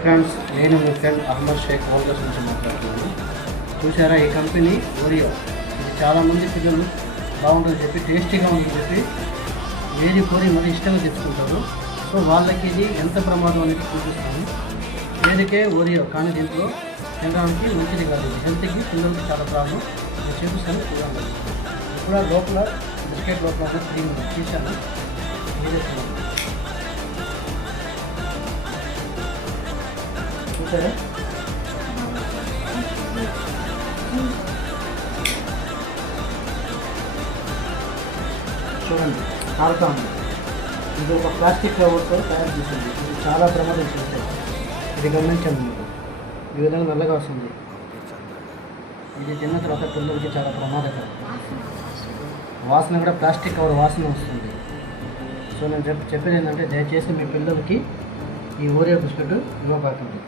Friends, నేను మీ friend Ahmed Sheikh ఓల్గస్ నుంచి మాట్లాడుతున్నాను. చూసారా, ఈ కంపెనీ ఓరియో ఇది చాలామంది పిల్లలు బాగుంటుందని చెప్పి, టేస్టీగా ఉందని చెప్పి ఏది కోరి మరి ఇష్టంగా తెచ్చుకుంటారు. సో వాళ్ళకి ఇది ఎంత ప్రమాదం అనేది చూపిస్తాను. ఏదికే ఓరియో కానీ దీంట్లో తినడానికి మంచిది కాదు. హెల్త్కి పిల్లలకి చాలా ప్రాబ్లం. నేను చూపిస్తాను చూడండి. ఇప్పుడు లోపల బిస్కెట్ లోపల క్రీమ్ తీసాను. చూసారా, చూడండి కాలుతా ఉంది. ఇది ఒక ప్లాస్టిక్ కవర్తో తయారు చేసింది. ఇది చాలా ప్రమాదం చేస్తుంది. ఇది గమనించండి. మీరు ఈ విధంగా నల్లగా వస్తుంది. ఇది తిన్న తర్వాత పిల్లలకి చాలా ప్రమాదకరం. వాసన కూడా ప్లాస్టిక్ కవర్ వాసన వస్తుంది. సో నేను చెప్పేది ఏంటంటే, దయచేసి మీ పిల్లలకి ఈ ఓరియో బిస్కెట్ ఇవ్వకండి.